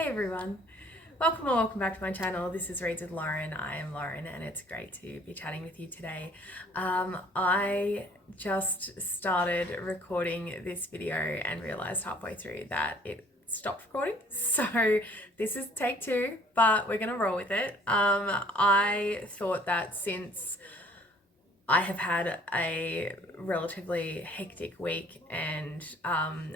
Hey everyone, welcome or welcome back to my channel. This is Reads with Lauren. I am Lauren and it's great to be chatting with you today. I just started recording this video and realized halfway through that it stopped recording. So this is take two, but we're gonna roll with it. I thought that since I have had a relatively hectic week and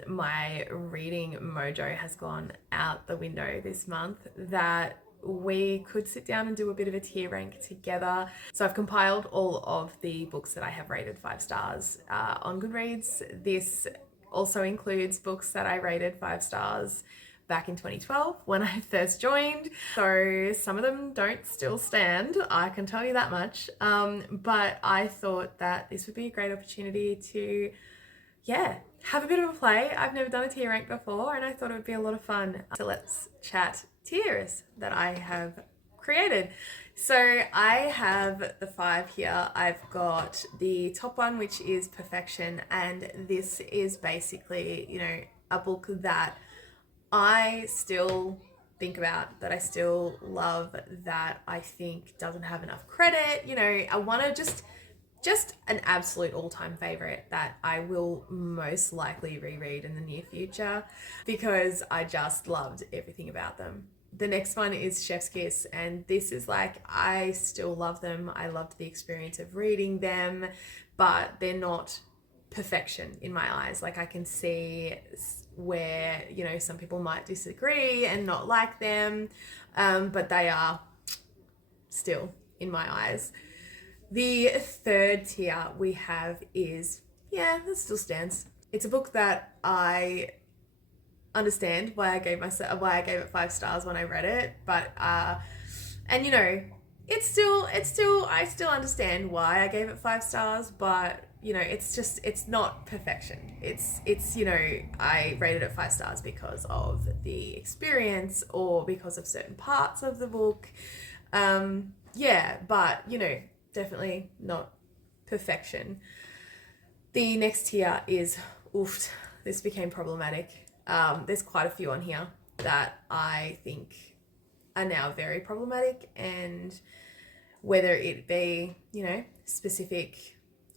my reading mojo has gone out the window this month, that we could sit down and do a bit of a tier rank together. So I've compiled all of the books that I have rated 5 stars on Goodreads. This also includes books that I rated 5 stars back in 2012 when I first joined. So some of them don't still stand, I can tell you that much. But I thought that this would be a great opportunity to, have a bit of a play. I've never done a tier rank before and I thought it would be a lot of fun. So let's chat tiers that I have created. So I have the 5 here. I've got the top one, which is Perfection. And this is basically, a book that I still think about, that I still love, that I think doesn't have enough credit. I want to just an absolute all-time favorite that I will most likely reread in the near future because I just loved everything about them. The next one is Chef's Kiss, and this is I still love them. I loved the experience of reading them, but they're not perfection in my eyes. I can see where, some people might disagree and not like them, but they are still, in my eyes. The third tier we have is, it still stands. It's a book that I understand why I gave it 5 stars when I read it, but I still understand why I gave it 5 stars, but it's not perfection. It's I rated it 5 stars because of the experience or because of certain parts of the book. But definitely not perfection. The next tier is, this became problematic. There's quite a few on here that I think are now very problematic, and whether it be, specific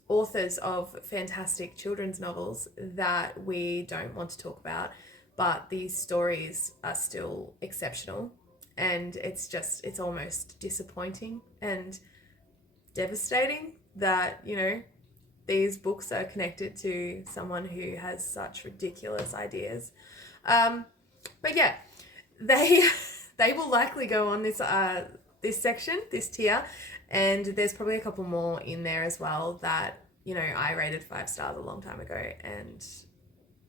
authors of fantastic children's novels that we don't want to talk about, but these stories are still exceptional, and it's almost disappointing and devastating that, these books are connected to someone who has such ridiculous ideas. But yeah, they will likely go on this section, this tier, and there's probably a couple more in there as well that, I rated 5 stars a long time ago and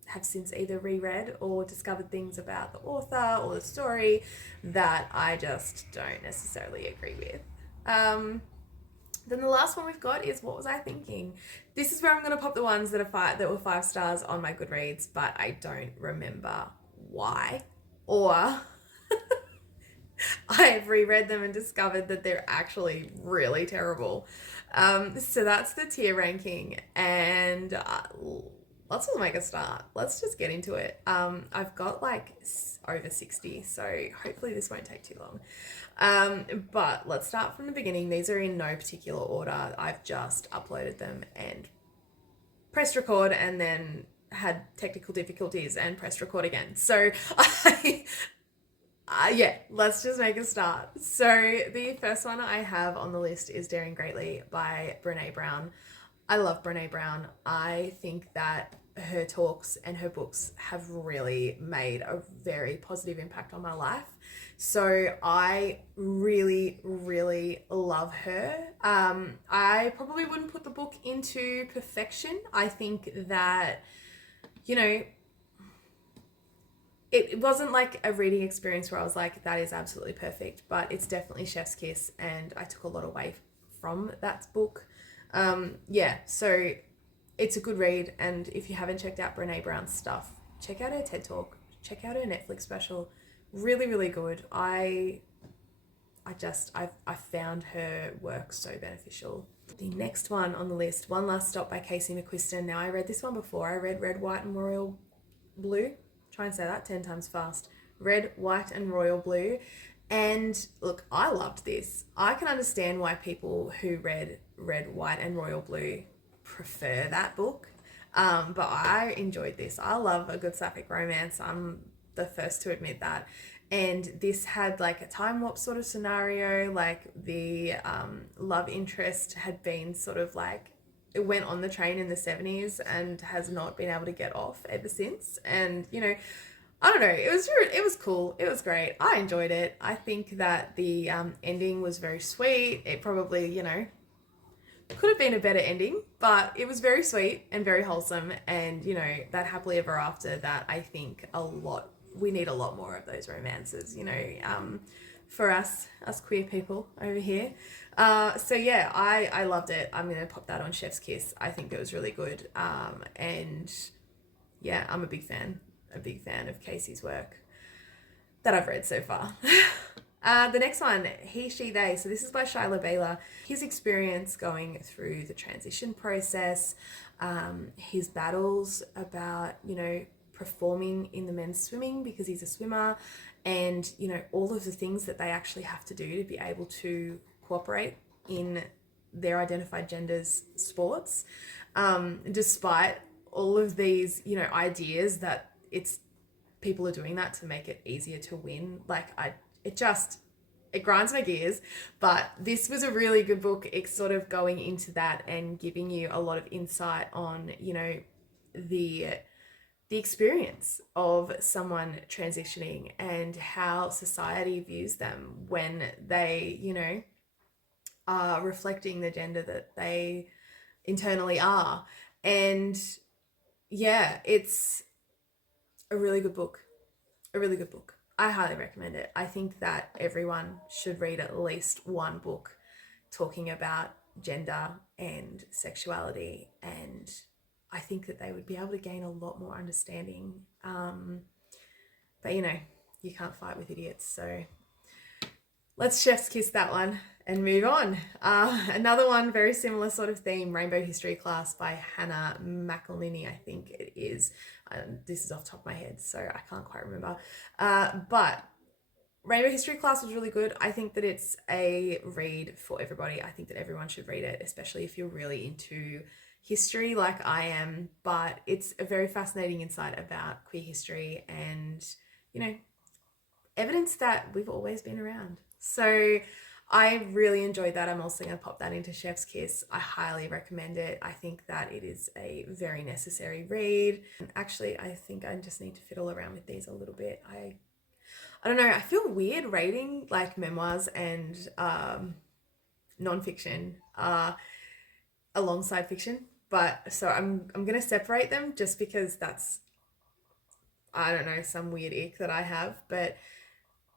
have since either reread or discovered things about the author or the story that I just don't necessarily agree with. Then the last one we've got is What Was I Thinking? This is where I'm going to pop the ones that were 5 stars on my Goodreads, but I don't remember why, or I've reread them and discovered that they're actually really terrible. So that's the tier ranking, and let's just make a start. Let's just get into it. I've got over 60, so hopefully this won't take too long. But let's start from the beginning. These are in no particular order. I've just uploaded them and pressed record and then had technical difficulties and pressed record again. So let's just make a start. So the first one I have on the list is Daring Greatly by Brené Brown. I love Brené Brown. I think that her talks and her books have really made a very positive impact on my life. So I really, really love her. I probably wouldn't put the book into perfection. I think that, it wasn't like a reading experience where I was like, that is absolutely perfect, but it's definitely Chef's Kiss, and I took a lot away from that book. So it's a good read, and if you haven't checked out Brené Brown's stuff, check out her TED Talk, check out her Netflix special. Really, really good. I found her work so beneficial. The next one on the list, One Last Stop by Casey McQuiston. Now, I read this one before. I read Red, White and Royal Blue. Try and say that 10 times fast. Red, White and Royal Blue. And look, I loved this. I can understand why people who read Red, White and Royal Blue prefer that book. But I enjoyed this. I love a good sapphic romance. I'm the first to admit that. And this had like a time warp sort of scenario. Like the love interest had been sort of like, it went on the train in the 70s and has not been able to get off ever since. And, you know, I don't know. It was cool. It was great. I enjoyed it. I think that the ending was very sweet. It probably, you know, could have been a better ending, but it was very sweet and very wholesome. And, you know, that happily ever after, that I think we need a lot more of those romances, you know, for us queer people over here. So yeah, I loved it. I'm going to pop that on Chef's Kiss. I think it was really good. And yeah, I'm a big fan of Casey's work that I've read so far. The next one, He, She, They. So this is by Shyla Baylor. His experience going through the transition process, his battles about, you know, performing in the men's swimming because he's a swimmer, and, you know, all of the things that they actually have to do to be able to cooperate in their identified genders sports, despite all of these, you know, ideas that people are doing that to make it easier to win. Like, it grinds my gears. But this was a really good book. It's sort of going into that and giving you a lot of insight on, you know, the experience of someone transitioning and how society views them when they, you know, are reflecting the gender that they internally are. And yeah, it's a really good book. I highly recommend it. I think that everyone should read at least one book talking about gender and sexuality, and I think that they would be able to gain a lot more understanding. But you know, you can't fight with idiots, so let's Chef's Kiss that one and move on. Another one, very similar sort of theme, Rainbow History Class by Hannah McElhinney, I think it is. This is off the top of my head, so I can't quite remember. But Rainbow History Class was really good. I think that it's a read for everybody. I think that everyone should read it, especially if you're really into history like I am. But it's a very fascinating insight about queer history and, you know, evidence that we've always been around. So I really enjoyed that. I'm also going to pop that into Chef's Kiss. I highly recommend it. I think that it is a very necessary read. Actually, I think I just need to fiddle around with these a little bit. I don't know. I feel weird rating like memoirs and nonfiction alongside fiction. But so I'm going to separate them just because that's, I don't know, some weird ick that I have. But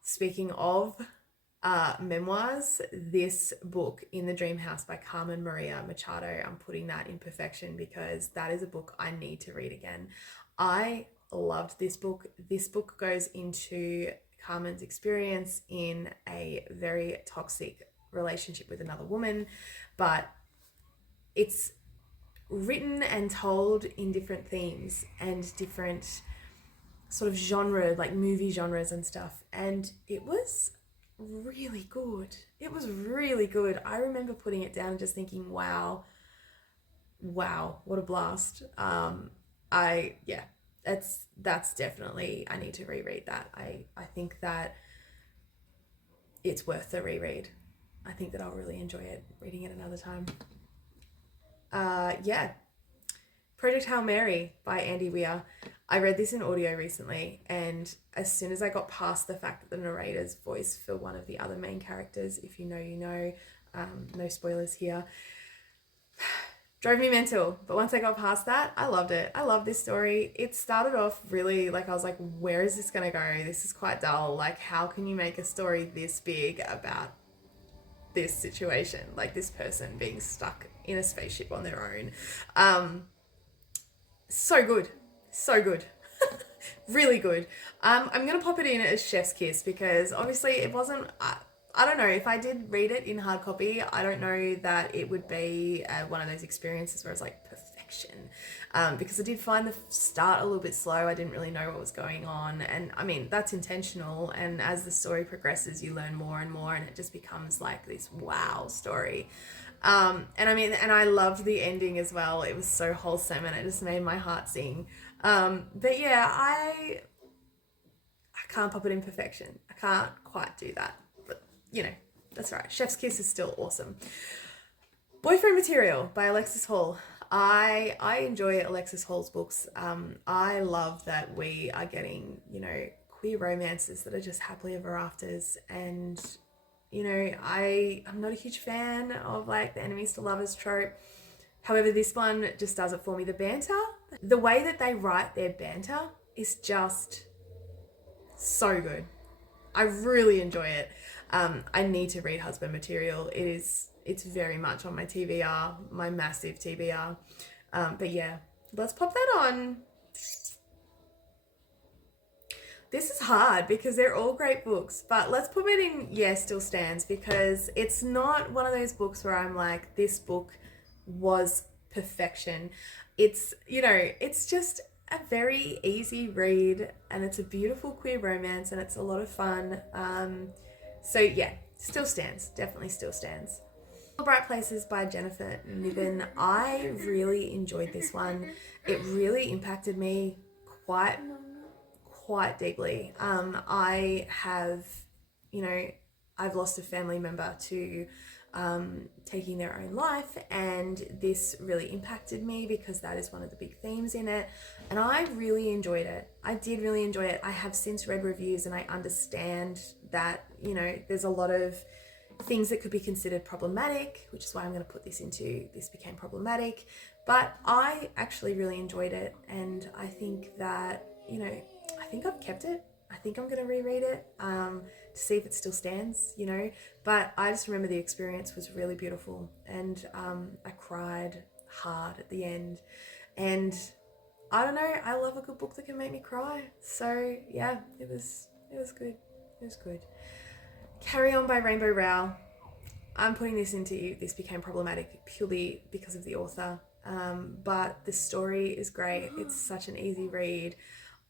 speaking of memoirs, this book, In the Dream House by Carmen Maria Machado, I'm putting that in perfection because that is a book I need to read again. I loved this book. This book goes into Carmen's experience in a very toxic relationship with another woman, but it's written and told in different themes and different sort of genre, like movie genres and stuff, and it was really good. It was really good. I remember putting it down and just thinking, wow, what a blast. That's definitely, I need to reread that. I think that it's worth the reread. I think that I'll really enjoy it reading it another time. Project Hail Mary by Andy Weir. I read this in audio recently, and as soon as I got past the fact that the narrator's voice for one of the other main characters, if you know, you know, no spoilers here, drove me mental. But once I got past that, I loved it. I love this story. It started off really, like, I was like, where is this going to go? This is quite dull. Like, how can you make a story this big about this situation? Like, this person being stuck in a spaceship on their own. So good. Really good. I'm going to pop it in as Chef's Kiss because obviously it wasn't, I don't know, if I did read it in hard copy, I don't know that it would be one of those experiences where it's like perfection. perfection, because I did find the start a little bit slow. I didn't really know what was going on, and I mean, that's intentional, and as the story progresses you learn more and more, and it just becomes like this wow story. And I mean, and I loved the ending as well. It was so wholesome and it just made my heart sing. But yeah, I can't pop it in perfection. I can't quite do that, but you know, that's right. Chef's Kiss is still awesome. Boyfriend Material by Alexis Hall. I enjoy Alexis Hall's books. I love that we are getting, you know, queer romances that are just happily ever afters. And, you know, I'm not a huge fan of like the enemies to lovers trope. However, this one just does it for me. The banter, the way that they write their banter is just so good. I really enjoy it. I need to read Husband Material. It's very much on my TBR, my massive TBR. But yeah, let's pop that on. This is hard because they're all great books, but let's put it in Yeah Still Stands, because it's not one of those books where I'm like, this book was perfection. It's, you know, it's just a very easy read, and it's a beautiful queer romance, and it's a lot of fun. So yeah, still stands, definitely still stands. Bright Places by Jennifer Niven. I really enjoyed this one. It really impacted me quite deeply. I have, you know, I've lost a family member to taking their own life, and this really impacted me because that is one of the big themes in it, and I really enjoyed it. I did really enjoy it. I have since read reviews and I understand that, you know, there's a lot of things that could be considered problematic, which is why I'm going to put this into This Became Problematic, but I actually really enjoyed it, and I think that, you know, I think I've kept it. I think I'm going to reread it to see if it still stands, you know. But I just remember the experience was really beautiful, and I cried hard at the end. And I don't know, I love a good book that can make me cry. So yeah, it was good. It was good. Carry On by Rainbow Rowell. I'm putting this into This Became Problematic purely because of the author. But the story is great. It's such an easy read.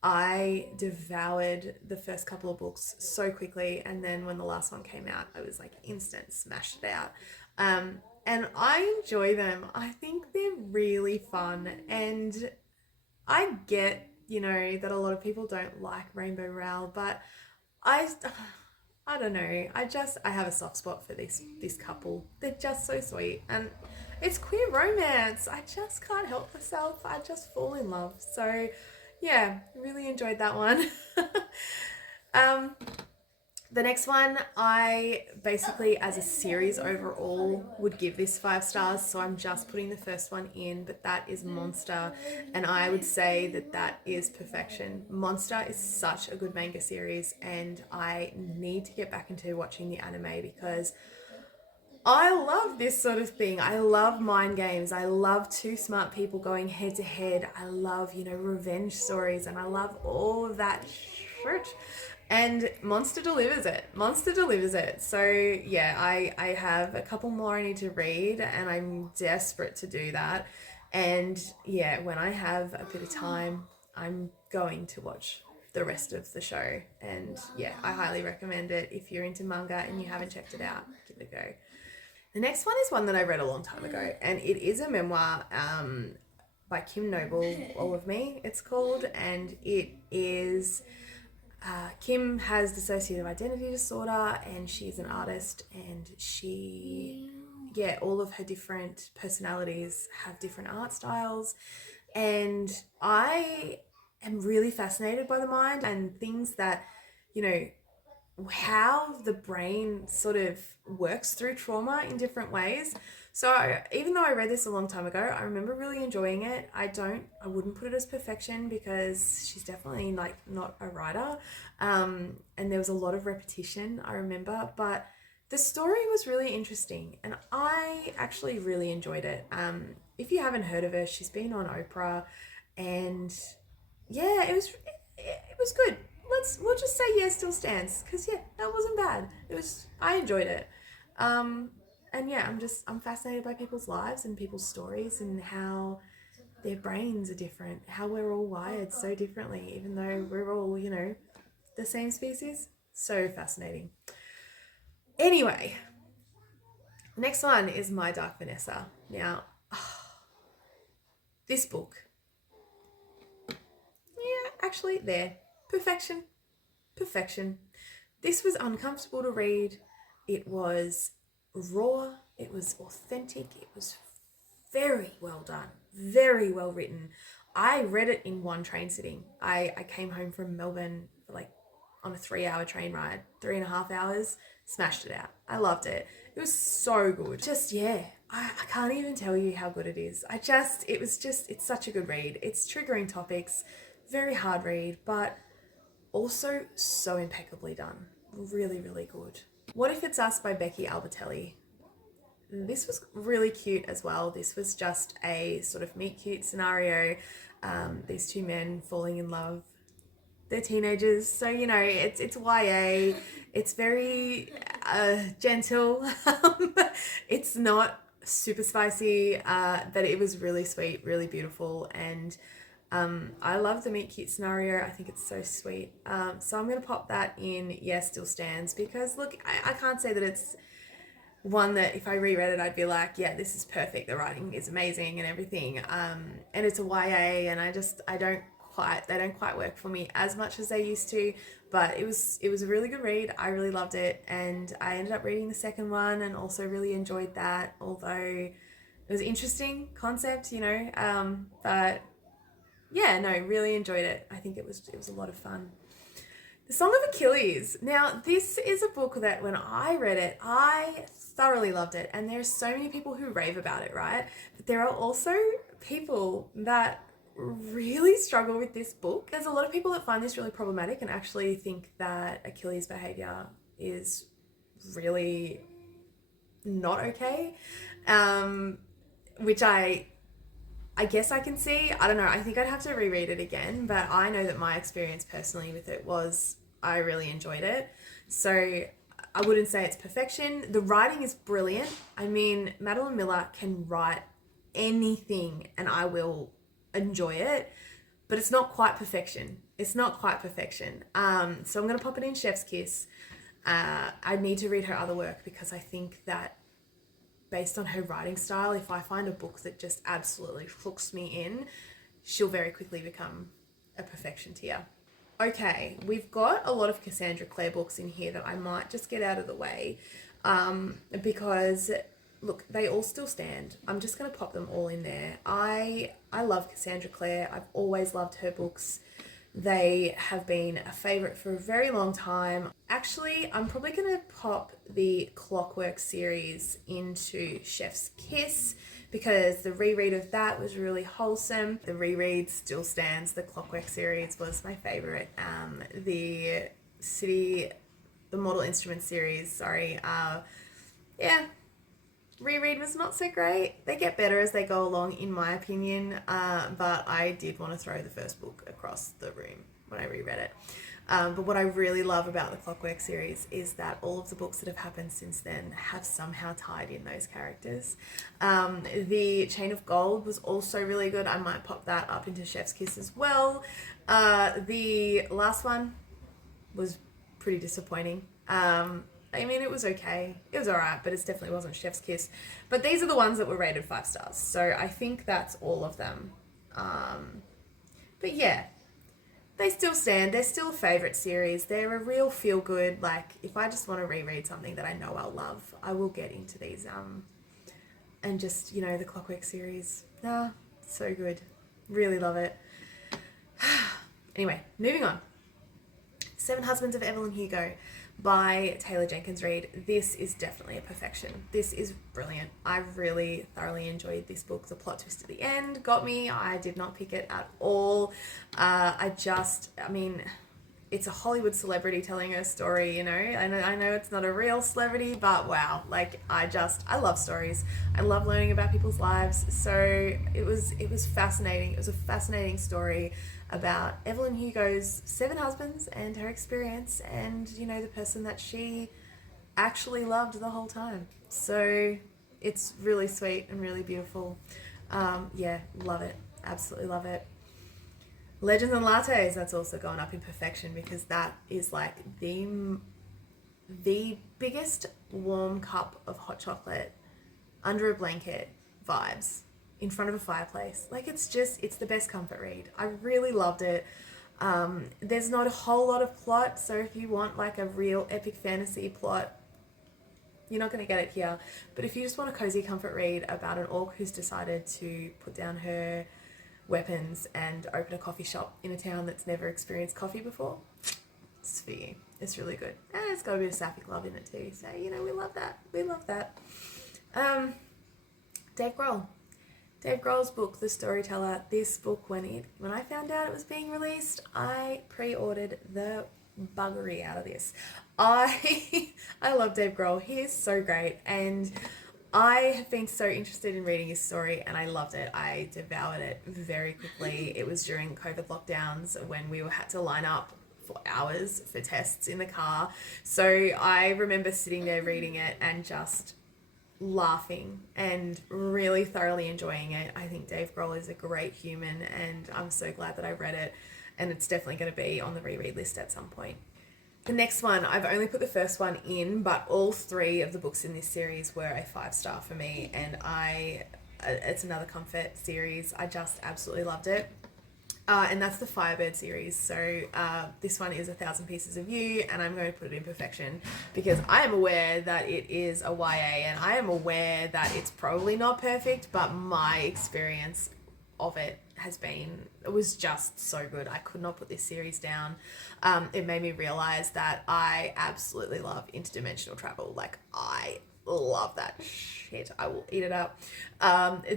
I devoured the first couple of books so quickly, and then when the last one came out, I was like instant smashed it out. And I enjoy them. I think they're really fun, and I get, you know, that a lot of people don't like Rainbow Rowell, but I I don't know. I have a soft spot for this couple. They're just so sweet, and it's queer romance. I just can't help myself. I just fall in love. So yeah, really enjoyed that one. The next one, I basically, as a series overall, would give this 5 stars. So I'm just putting the first one in, but that is Monster. And I would say that that is perfection. Monster is such a good manga series, and I need to get back into watching the anime because I love this sort of thing. I love mind games. I love two smart people going head to head. I love, you know, revenge stories, and I love all of that shit. And Monster delivers it. Monster delivers it. So yeah, I have a couple more I need to read, and I'm desperate to do that. And yeah, when I have a bit of time, I'm going to watch the rest of the show. And yeah, I highly recommend it. If you're into manga and you haven't checked it out, give it a go. The next one is one that I read a long time ago, and it is a memoir by Kim Noble, All of Me, it's called, and it is... Kim has dissociative identity disorder, and she's an artist, and all of her different personalities have different art styles, and I am really fascinated by the mind and things that, you know, how the brain sort of works through trauma in different ways. So even though I read this a long time ago, I remember really enjoying it. I wouldn't put it as perfection because she's definitely like not a writer. And there was a lot of repetition, I remember, but the story was really interesting and I actually really enjoyed it. If you haven't heard of her, she's been on Oprah, and yeah, it was good. We'll just say Yeah Still Stands, because yeah, that wasn't bad. I enjoyed it. And yeah, I'm fascinated by people's lives and people's stories and how their brains are different, how we're all wired so differently, even though we're all, you know, the same species. So fascinating. Anyway, next one is My Dark Vanessa. Now, this book, yeah, actually, there, perfection, perfection. This was uncomfortable to read. It was raw, it was authentic, it was very well done, very well written. I read it in one train sitting. I came home from Melbourne for like on a 3-hour train ride, 3.5 hours, smashed it out. I loved it. It was so good. Just, yeah, I can't even tell you how good it is. It's such a good read. It's triggering topics, very hard read, but also so impeccably done. Really, really good. What If It's Us by Becky Albertelli. This was really cute as well. This was just a sort of meet cute scenario. These two men falling in love. They're teenagers, so you know it's YA. It's very gentle. It's not super spicy, but it was really sweet, really beautiful, and I love the meet cute scenario. I think it's so sweet. So I'm gonna pop that in. Yes, still stands, because look, I can't say that it's one that if I reread it, I'd be like, yeah, this is perfect. The writing is amazing and everything. And it's a YA, and they don't quite work for me as much as they used to. But it was a really good read. I really loved it, and I ended up reading the second one and also really enjoyed that. Although it was an interesting concept, you know. But yeah, no, really enjoyed it. I think it was a lot of fun. The Song of Achilles. Now, this is a book that when I read it, I thoroughly loved it. And there's so many people who rave about it, right? But there are also people that really struggle with this book. There's a lot of people that find this really problematic and actually think that Achilles' behavior is really not okay. Which I guess I can see. I don't know. I think I'd have to reread it again, but I know that my experience personally with it was I really enjoyed it. So I wouldn't say it's perfection. The writing is brilliant. I mean, Madeline Miller can write anything and I will enjoy it, but it's not quite perfection. It's not quite perfection. So I'm going to pop it in Chef's Kiss. I need to read her other work because I think that based on her writing style, if I find a book that just absolutely hooks me in, she'll very quickly become a perfection tier. Okay, we've got a lot of Cassandra Clare books in here that I might just get out of the way because, look, they all still stand. I'm just going to pop them all in there. I love Cassandra Clare. I've always loved her books. They have been a favourite for a very long time. Actually, I'm probably going to pop the Clockwork series into Chef's Kiss because the reread of that was really wholesome. The reread still stands. The Clockwork series was my favourite. The Mortal Instruments series, yeah, reread was not so great. They get better as they go along, in my opinion, but I did want to throw the first book across the room when I reread it. But what I really love about the Clockwork series is that all of the books that have happened since then have somehow tied in those characters. The Chain of Gold was also really good. I might pop that up into Chef's Kiss as well. The last one was pretty disappointing. I mean, it was okay. It was alright, but it definitely wasn't Chef's Kiss. But these are the ones that were rated 5 stars. So I think that's all of them. But yeah, they still stand. They're still a favourite series. They're a real feel-good, like, if I just want to reread something that I know I'll love, I will get into these. And just, you know, the Clockwork series. So good. Really love it. Anyway, moving on. Seven Husbands of Evelyn Hugo by Taylor Jenkins Reid. This is definitely a perfection. This is brilliant. I really thoroughly enjoyed this book. The plot twist at the end got me. I did not pick it at all. I mean, it's a Hollywood celebrity telling her story, you know. I know it's not a real celebrity, but wow, like I love stories. I love learning about people's lives. So it was fascinating. It was a fascinating story about Evelyn Hugo's 7 husbands and her experience and, you know, the person that she actually loved the whole time. So it's really sweet and really beautiful. Yeah, love it. Absolutely love it. Legends and Lattes, that's also gone up in perfection because that is like the biggest warm cup of hot chocolate under a blanket vibes in front of a fireplace. Like it's the best comfort read. I really loved it. There's not a whole lot of plot, so if you want like a real epic fantasy plot, you're not going to get it here. But if you just want a cozy comfort read about an orc who's decided to put down her weapons and open a coffee shop in a town that's never experienced coffee before, it's for you. It's really good. And it's got a bit of sapphic love in it too. So, we love that. We love that. Dave Grohl. Dave Grohl's book, The Storyteller. This book, when I found out it was being released, I pre-ordered the buggery out of this. I love Dave Grohl. He is so great, and I have been so interested in reading his story, and I loved it. I devoured it very quickly. It was during COVID lockdowns when we had to line up for hours for tests in the car. So I remember sitting there reading it and just laughing and really thoroughly enjoying it. I think Dave Grohl is a great human, and I'm so glad that I read it, and it's definitely going to be on the reread list at some point. The next one, I've only put the first one in, but all 3 of the books in this series were a 5-star for me, and it's another comfort series. I just absolutely loved it. And that's the Firebird series. So this one is 1,000 Pieces of You, and I'm going to put it in perfection because I am aware that it is a YA, and I am aware that it's probably not perfect, but my experience of it was just so good. I could not put this series down. It made me realize that I absolutely love interdimensional travel. Like, I love that shit. I will eat it up.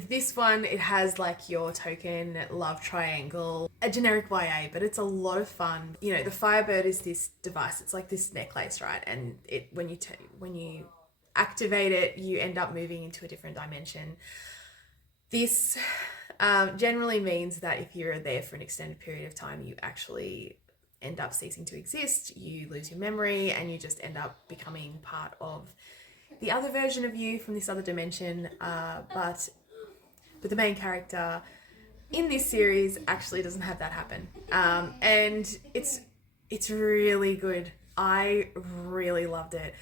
This one, it has like your token love triangle, a generic YA, but it's a lot of fun. The Firebird is this device. It's like this necklace, right? And when you activate it, you end up moving into a different dimension. This generally means that if you're there for an extended period of time, you actually end up ceasing to exist. You lose your memory, and you just end up becoming part of the other version of you from this other dimension. But the main character in this series actually doesn't have that happen, and it's really good. I really loved it.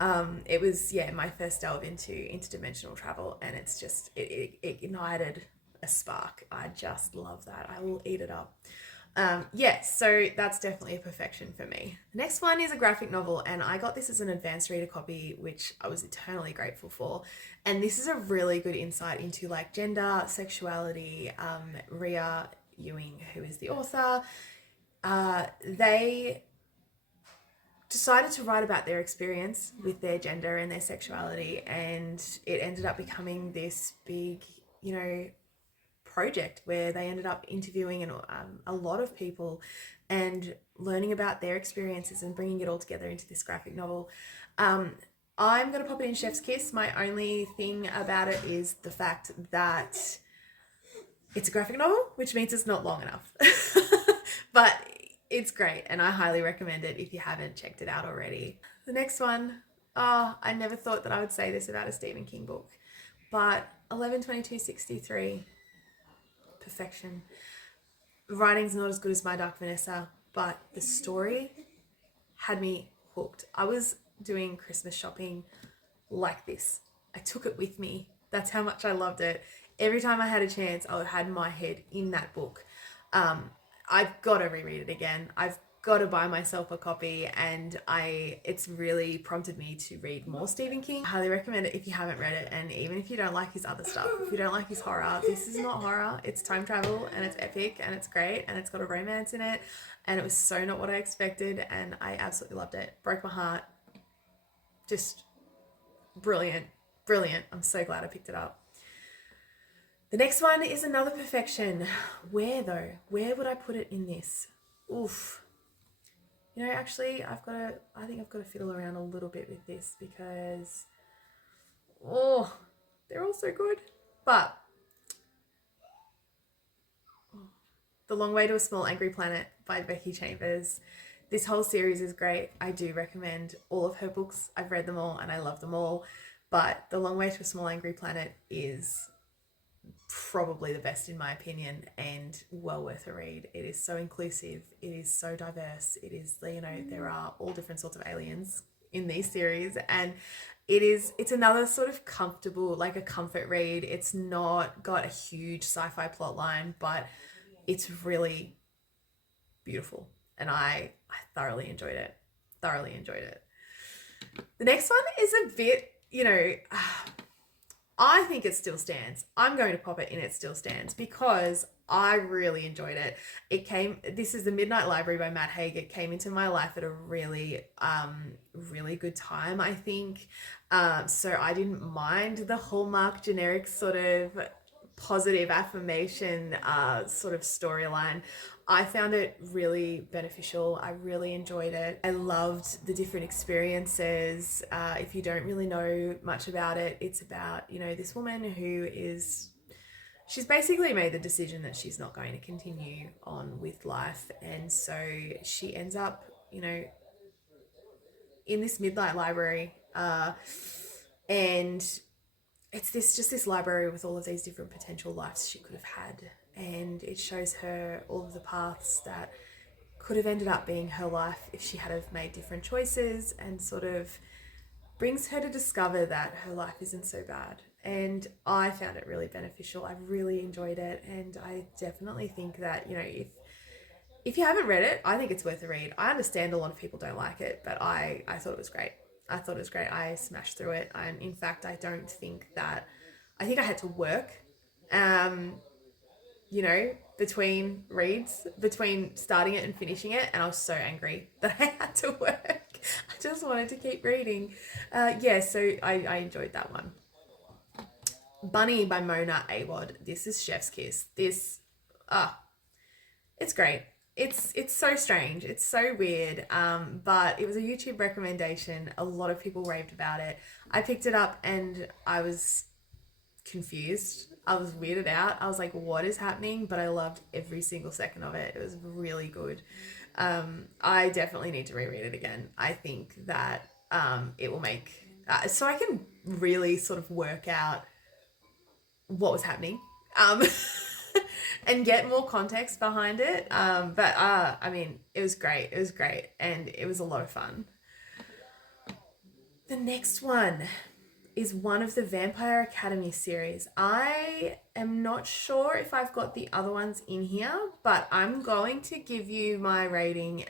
It was my first delve into interdimensional travel, and it's just it ignited a spark. I just love that. I will eat it up. So that's definitely a perfection for me. The next one is a graphic novel, and I got this as an advanced reader copy, which I was eternally grateful for. And this is a really good insight into like gender, sexuality. Rhea Ewing, who is the author, they decided to write about their experience with their gender and their sexuality, and it ended up becoming this big, project where they ended up interviewing a lot of people and learning about their experiences and bringing it all together into this graphic novel. I'm going to pop it in Chef's Kiss. My only thing about it is the fact that it's a graphic novel, which means it's not long enough. But it's great, and I highly recommend it if you haven't checked it out already. The next one, I never thought that I would say this about a Stephen King book, but 11/22/63, perfection. The writing's not as good as My Dark Vanessa, but the story had me hooked. I was doing Christmas shopping like this. I took it with me. That's how much I loved it. Every time I had a chance, I had my head in that book. I've got to reread it again. I've got to buy myself a copy, and it's really prompted me to read more Stephen King. I highly recommend it if you haven't read it, and even if you don't like his other stuff, if you don't like his horror, this is not horror. It's time travel, and it's epic, and it's great, and it's got a romance in it, and it was so not what I expected, and I absolutely loved it. Broke my heart. Just brilliant. I'm so glad I picked it up. The next one is another perfection. Where though? Where would I put it in this? Oof. Actually, I think I've got to fiddle around a little bit with this because, they're all so good. But The Long Way to a Small Angry Planet by Becky Chambers. This whole series is great. I do recommend all of her books. I've read them all and I love them all. But The Long Way to a Small Angry Planet is probably the best in my opinion, and well worth a read. It is so inclusive, it is so diverse, it is, you know, there are all different sorts of aliens in these series, and it's another sort of comfortable, like a comfort read. It's not got a huge sci-fi plot line, but it's really beautiful, and I thoroughly enjoyed it. Thoroughly enjoyed it. The next one is a bit, you know, I think it still stands. I'm going to pop it in It Still Stands because I really enjoyed it. This is The Midnight Library by Matt Haig. It came into my life at a really, really good time, I think. So I didn't mind the hallmark generic sort of positive affirmation sort of storyline. I found it really beneficial. I really enjoyed it. I loved the different experiences. If you don't really know much about it, it's about, you know, this woman she's basically made the decision that she's not going to continue on with life. And so she ends up, you know, in this midnight library. And it's this library with all of these different potential lives she could have had, and it shows her all of the paths that could have ended up being her life if she had have made different choices, and sort of brings her to discover that her life isn't so bad. And I found it really beneficial. I really enjoyed it, and I definitely think that, you know, if you haven't read it, I think it's worth a read. I understand a lot of people don't like it, but I thought it was great. I thought it was great. I smashed through it. And in fact, I think I had to work, you know, between reads, between starting it and finishing it. And I was so angry that I had to work. I just wanted to keep reading. So I enjoyed that one. Bunny by Mona Awad. This is Chef's Kiss. It's great. It's so strange. It's so weird. But it was a YouTube recommendation. A lot of people raved about it. I picked it up and I was confused. I was weirded out. I was like, what is happening? But I loved every single second of it. It was really good. I definitely need to reread it again. I think that it will make so I can really sort of work out what was happening. And get more context behind it. I mean, it was great. It was great. And it was a lot of fun. The next one is one of the Vampire Academy series. I am not sure if I've got the other ones in here, but I'm going to give you my rating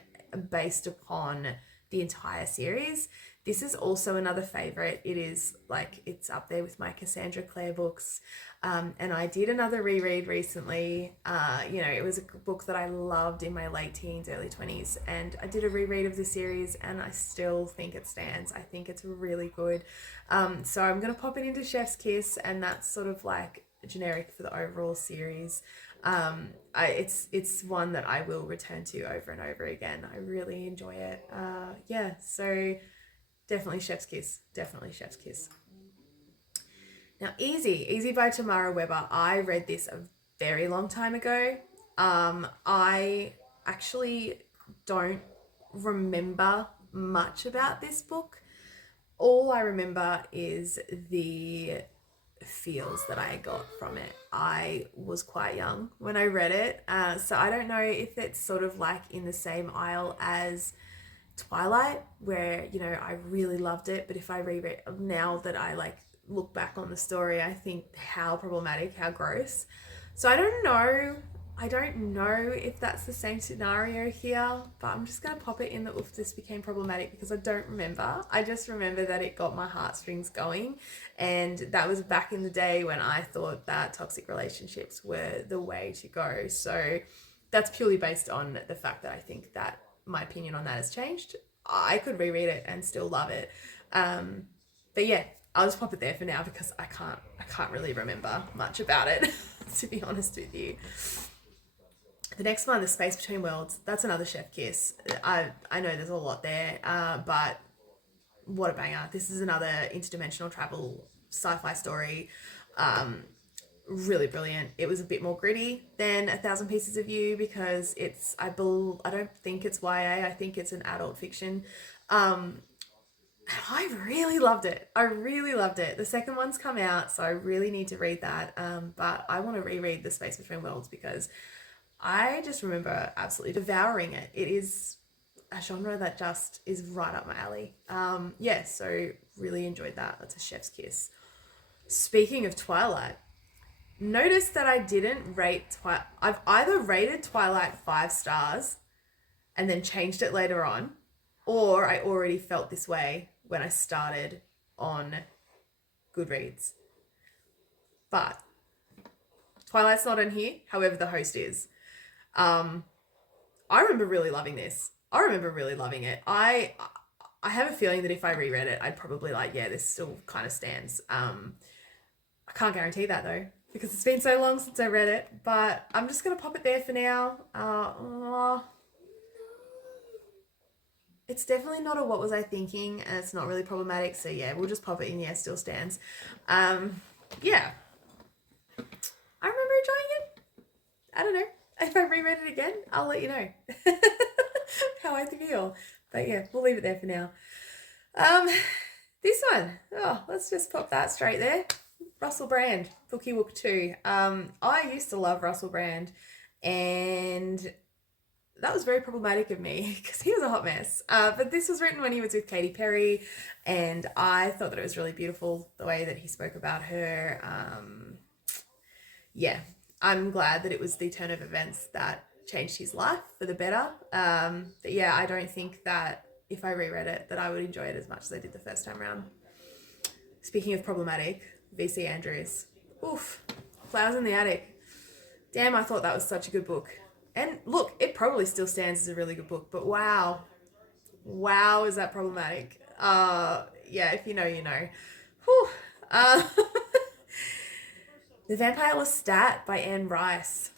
based upon the entire series. This is also another favorite. It's up there with my Cassandra Clare books. And I did another reread recently. It was a book that I loved in my late teens, early 20s. And I did a reread of the series and I still think it stands. I think it's really good. So I'm going to pop it into Chef's Kiss, and that's sort of like generic for the overall series. It's one that I will return to over and over again. I really enjoy it. So definitely Chef's Kiss. Definitely Chef's Kiss. Now, Easy by Tamara Weber. I read this a very long time ago. I actually don't remember much about this book. All I remember is the feels that I got from it. I was quite young when I read it, so I don't know if it's sort of like in the same aisle as Twilight, where, you know, I really loved it, but if I reread now that I look back on the story, I think how problematic, how gross. So I don't know if that's the same scenario here, but I'm just going to pop it in that oof, this became problematic, because I don't remember. I just remember that it got my heartstrings going, and that was back in the day when I thought that toxic relationships were the way to go. So that's purely based on the fact that I think that my opinion on that has changed. I could reread it and still love it. But yeah, I'll just pop it there for now because I can't really remember much about it, to be honest with you. The next one, The Space Between Worlds, that's another Chef Kiss. I know there's a lot there, but what a banger. This is another interdimensional travel sci-fi story. Really brilliant. It was a bit more gritty than 1,000 Pieces of You because I don't think it's YA. I think it's an adult fiction. I really loved it. I really loved it. The second one's come out, so I really need to read that. But I want to reread The Space Between Worlds because I just remember absolutely devouring it. It is a genre that just is right up my alley. Yeah, so really enjoyed that. That's a chef's kiss. Speaking of Twilight, notice that I didn't rate Twilight. I've either rated Twilight 5 stars and then changed it later on, or I already felt this way when I started on Goodreads. But Twilight's not in here, however the host is. I remember really loving this. I remember really loving it. I have a feeling that if I reread it, I'd probably like, yeah, this still kind of stands. I can't guarantee that though, because it's been so long since I read it, but I'm just going to pop it there for now. It's definitely not a what was I thinking, and it's not really problematic, so yeah, we'll just pop it in, yeah, still stands. Yeah. I remember enjoying it. I don't know. If I reread it again, I'll let you know how I feel. But yeah, we'll leave it there for now. This one, let's just pop that straight there. Russell Brand, Bookie Wook 2. I used to love Russell Brand, and that was very problematic of me because he was a hot mess. But this was written when he was with Katy Perry, and I thought that it was really beautiful the way that he spoke about her. Yeah, I'm glad that it was the turn of events that changed his life for the better. But yeah, I don't think that if I reread it that I would enjoy it as much as I did the first time around. Speaking of problematic, V.C. Andrews. Oof, Flowers in the Attic. Damn, I thought that was such a good book. And look, it probably still stands as a really good book, but wow. Wow, is that problematic? Yeah, if you know, you know. Whew. The Vampire Lestat by Anne Rice.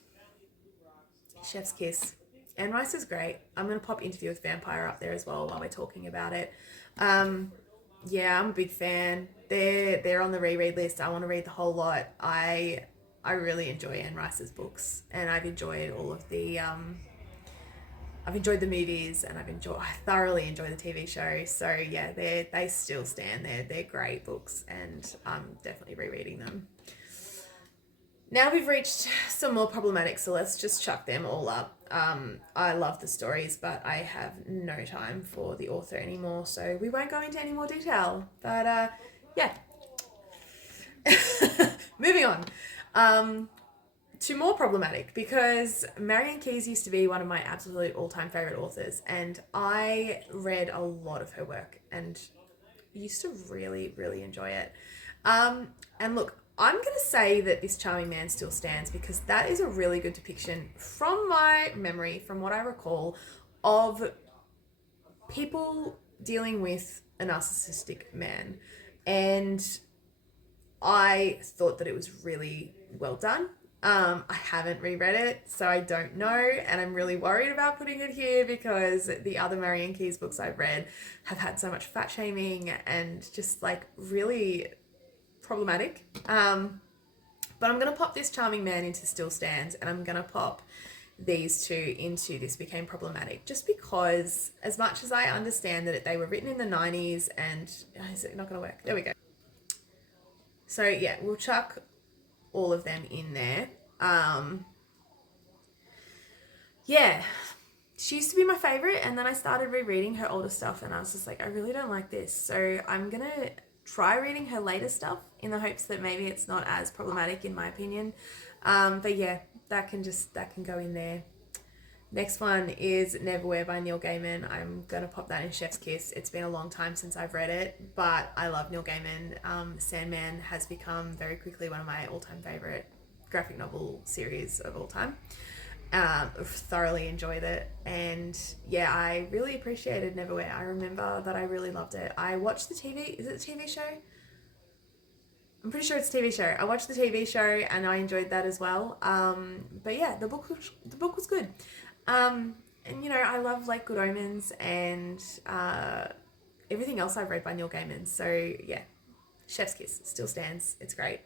Chef's kiss. Anne Rice is great. I'm going to pop Interview with Vampire up there as well while we're talking about it. Yeah, I'm a big fan. They're on the reread list. I want to read the whole lot. I really enjoy Anne Rice's books, and I've enjoyed all of the I've enjoyed the movies, and I thoroughly enjoy the TV show. So yeah, they still stand. They're great books, and I'm definitely rereading them. Now we've reached some more problematic, so let's just chuck them all up. I love the stories, but I have no time for the author anymore, so we won't go into any more detail. But yeah. Moving on. To more problematic, because Marian Keyes used to be one of my absolute all-time favorite authors, and I read a lot of her work and used to really, really enjoy it. And look, I'm going to say that This Charming Man still stands because that is a really good depiction from my memory, from what I recall, of people dealing with a narcissistic man. And I thought that it was really well done. I haven't reread it, so I don't know, and I'm really worried about putting it here because the other Marian Keyes books I've read have had so much fat shaming and just like really problematic. But I'm going to pop This Charming Man into Still Stands, and I'm going to pop these two into This Became Problematic, just because as much as I understand that they were written in the 90s and is it not going to work? There we go. So yeah, we'll chuck all of them in there. Yeah, she used to be my favorite, and then I started rereading her older stuff, and I was just like, I really don't like this. So I'm going to try reading her later stuff in the hopes that maybe it's not as problematic in my opinion. But yeah, that can go in there. Next one is Neverwhere by Neil Gaiman. I'm going to pop that in Chef's Kiss. It's been a long time since I've read it, but I love Neil Gaiman. Sandman has become very quickly one of my all-time favorite graphic novel series of all time. Thoroughly enjoyed it, and yeah, I really appreciated Neverwhere. I remember that I really loved it. I watched the TV. Is it a TV show? I'm pretty sure it's a TV show. I watched the TV show and I enjoyed that as well. But yeah, the book was good. And you know, I love like Good Omens and everything else I've read by Neil Gaiman. So yeah, Chef's Kiss still stands. It's great.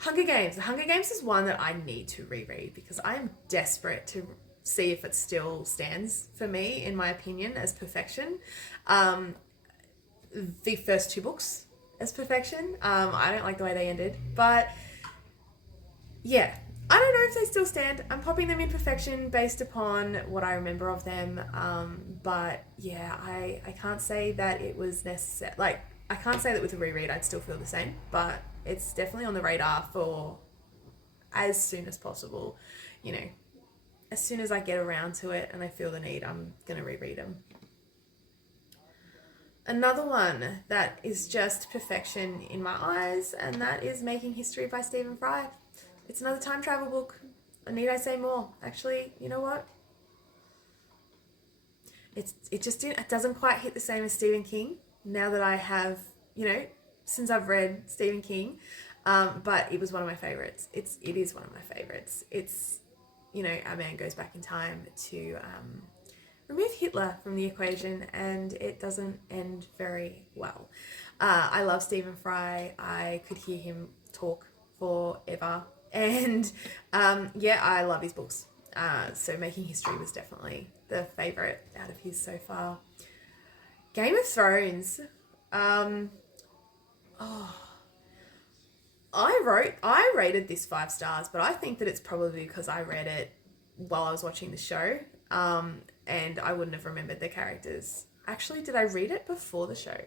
Hunger Games. The Hunger Games is one that I need to reread because I am desperate to see if it still stands for me, in my opinion, as perfection. the first two books as perfection. I don't like the way they ended, but yeah, I don't know if they still stand. I'm popping them in perfection based upon what I remember of them. But yeah, I can't say that it was necessary. Like, I can't say that with a reread I'd still feel the same, but it's definitely on the radar for as soon as possible. You know, as soon as I get around to it and I feel the need, I'm going to reread them. Another one that is just perfection in my eyes, and that is Making History by Stephen Fry. It's another time travel book. Need I say more? Actually, you know what? It doesn't quite hit the same as Stephen King now that I have, since I've read Stephen King. But it was one of my favorites. It is one of my favorites. It's, a man goes back in time to remove Hitler from the equation, and it doesn't end very well. I love Stephen Fry. I could hear him talk forever. And I love his books. So Making History was definitely the favourite out of his so far. Game of Thrones. I rated this 5 stars, but I think that it's probably because I read it while I was watching the show. And I wouldn't have remembered the characters. Actually, did I read it before the show?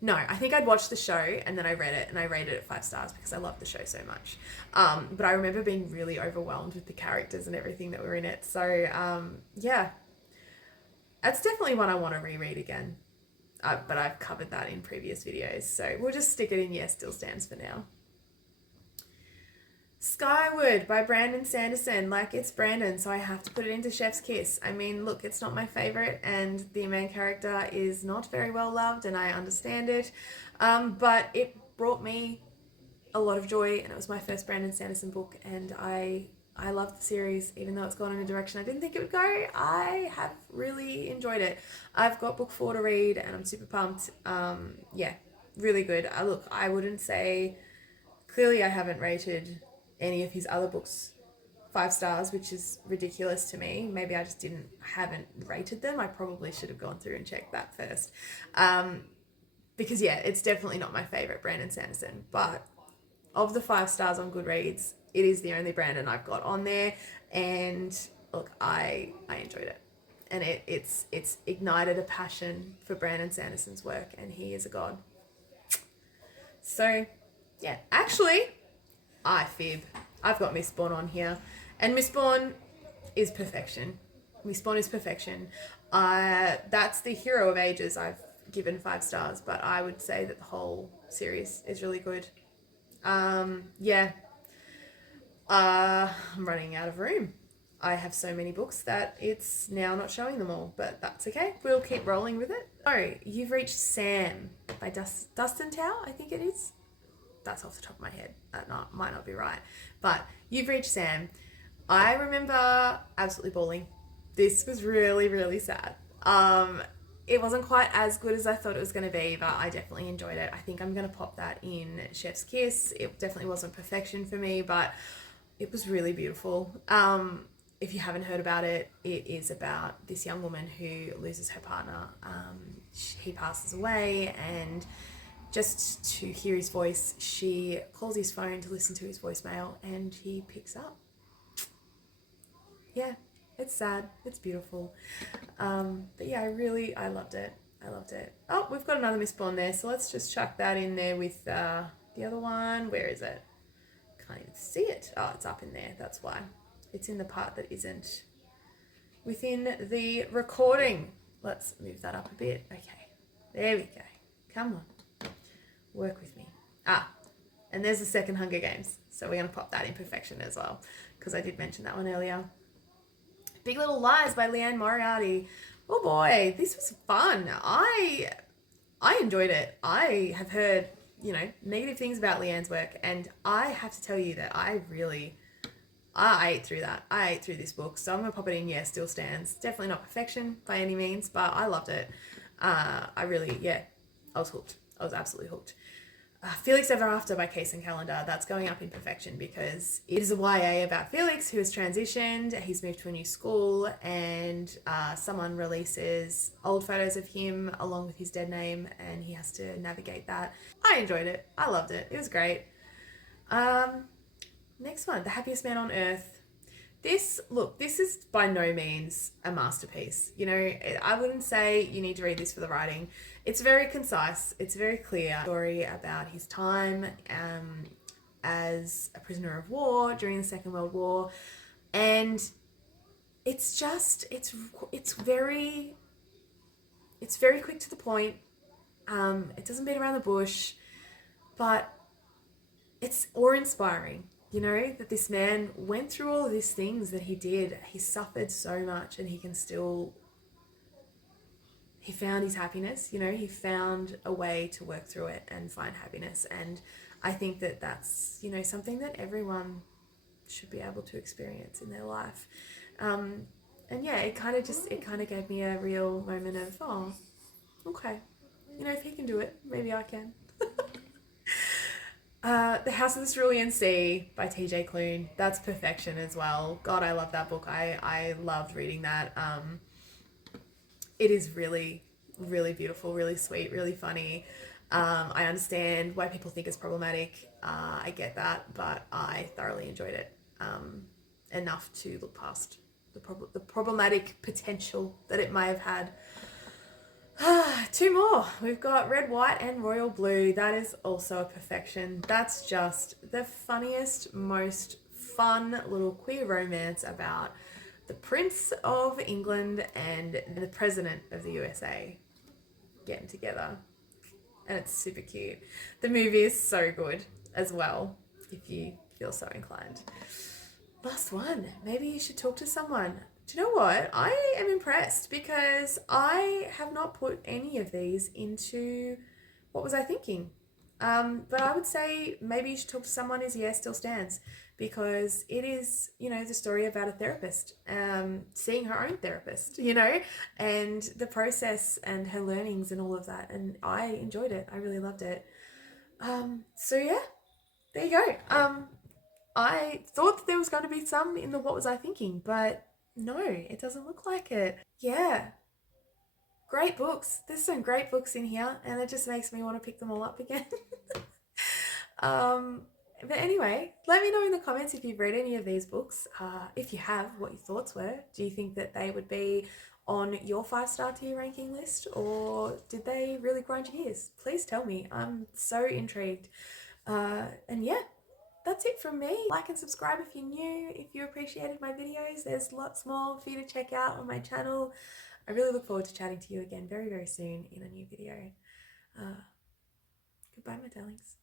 No, I think I'd watched the show and then I read it, and I rated it 5 stars because I loved the show so much. But I remember being really overwhelmed with the characters and everything that were in it. So, that's definitely one I want to reread again. But I've covered that in previous videos. So we'll just stick it in Yes Still Stands for now. Skyward by Brandon Sanderson. Like, it's Brandon, so I have to put it into Chef's Kiss. I mean, look, it's not my favorite, and the main character is not very well loved, and I understand it. But it brought me a lot of joy, and it was my first Brandon Sanderson book, and I love the series, even though it's gone in a direction I didn't think it would go. I have really enjoyed it. I've got book 4 to read, and I'm super pumped. Really good. Look, I wouldn't say... Clearly, I haven't rated any of his other books 5 stars, which is ridiculous to me. Maybe I just haven't rated them. I probably should have gone through and checked that first. Because it's definitely not my favorite Brandon Sanderson, but of the 5 stars on Goodreads, it is the only Brandon I've got on there. And look, I enjoyed it. And it's ignited a passion for Brandon Sanderson's work, and he is a god. So, actually, I fib. I've got Mistborn on here, and Mistborn is perfection. Mistborn is perfection. That's the hero of ages. I've given 5 stars, but I would say that the whole series is really good. I'm running out of room. I have so many books that it's now not showing them all, but that's okay. We'll keep rolling with it. Oh, You've Reached Sam by Dustin Tao, I think it is. That's off the top of my head. That might not be right. But You've Reached Sam. I remember absolutely bawling. This was really, really sad. It wasn't quite as good as I thought it was going to be, but I definitely enjoyed it. I think I'm going to pop that in Chef's Kiss. It definitely wasn't perfection for me, but it was really beautiful. If you haven't heard about it, it is about this young woman who loses her partner. He passes away, and just to hear his voice, she calls his phone to listen to his voicemail, and he picks up. Yeah, it's sad. It's beautiful. But yeah, I loved it. I loved it. Oh, we've got another Mistborn there, so let's just chuck that in there with the other one. Where is it? Can't even see it. Oh, it's up in there. That's why. It's in the part that isn't within the recording. Let's move that up a bit. Okay, there we go. Come on. Work with me. And there's the second Hunger Games. So we're going to pop that in perfection as well, because I did mention that one earlier. Big Little Lies by Leanne Moriarty. Oh boy, this was fun. I enjoyed it. I have heard, negative things about Leanne's work, and I have to tell you that I ate through that. I ate through this book, so I'm going to pop it in. Yeah, Still Stands. Definitely not perfection by any means, but I loved it. I was hooked. I was absolutely hooked. Felix Ever After by Case and Calendar, that's going up in perfection because it is a YA about Felix who has transitioned, he's moved to a new school, and someone releases old photos of him along with his dead name, and he has to navigate that. I enjoyed it. I loved it. It was great. Next one, The Happiest Man on Earth. This is by no means a masterpiece. You know, I wouldn't say you need to read this for the writing. It's very concise. It's very clear. Story about his time as a prisoner of war during the Second World War, and it's just it's very quick to the point. It doesn't beat around the bush, but it's awe-inspiring. You know, that this man went through all of these things that he did. He suffered so much and he found his happiness. You know, he found a way to work through it and find happiness. And I think that that's, you know, something that everyone should be able to experience in their life. And yeah, it kind of gave me a real moment of, oh, okay, you know, if he can do it, maybe I can. The House of the Cerulean Sea by TJ Klune. That's perfection as well. God, I love that book. I loved reading that. It is really, really beautiful, really sweet, really funny. I understand why people think it's problematic. I get that, but I thoroughly enjoyed it enough to look past the problematic potential that it may have had. Two more. We've got Red, White, and Royal Blue. That is also a perfection. That's just the funniest, most fun little queer romance about the Prince of England and the President of the USA getting together. And it's super cute. The movie is so good as well, if you feel so inclined. Last one. Maybe you should talk to someone. Do you know what? I am impressed because I have not put any of these into What Was I Thinking? But I would say maybe you should talk to someone is yeah, still stands, because it is, you know, the story about a therapist, seeing her own therapist, you know, and the process and her learnings and all of that. And I enjoyed it. I really loved it. So yeah, there you go. I thought that there was going to be some in the What Was I Thinking, but no, it doesn't look like it. Yeah, great books. There's some great books in here, and it just makes me want to pick them all up again. But anyway, let me know in the comments if you've read any of these books. If you have, what your thoughts were. Do you think that they would be on your 5-star tier ranking list, or did they really grind your gears? Please tell me. I'm so intrigued. And yeah, that's it from me. Like and subscribe if you're new. If you appreciated my videos, there's lots more for you to check out on my channel. I really look forward to chatting to you again very, very soon in a new video. Goodbye, my darlings.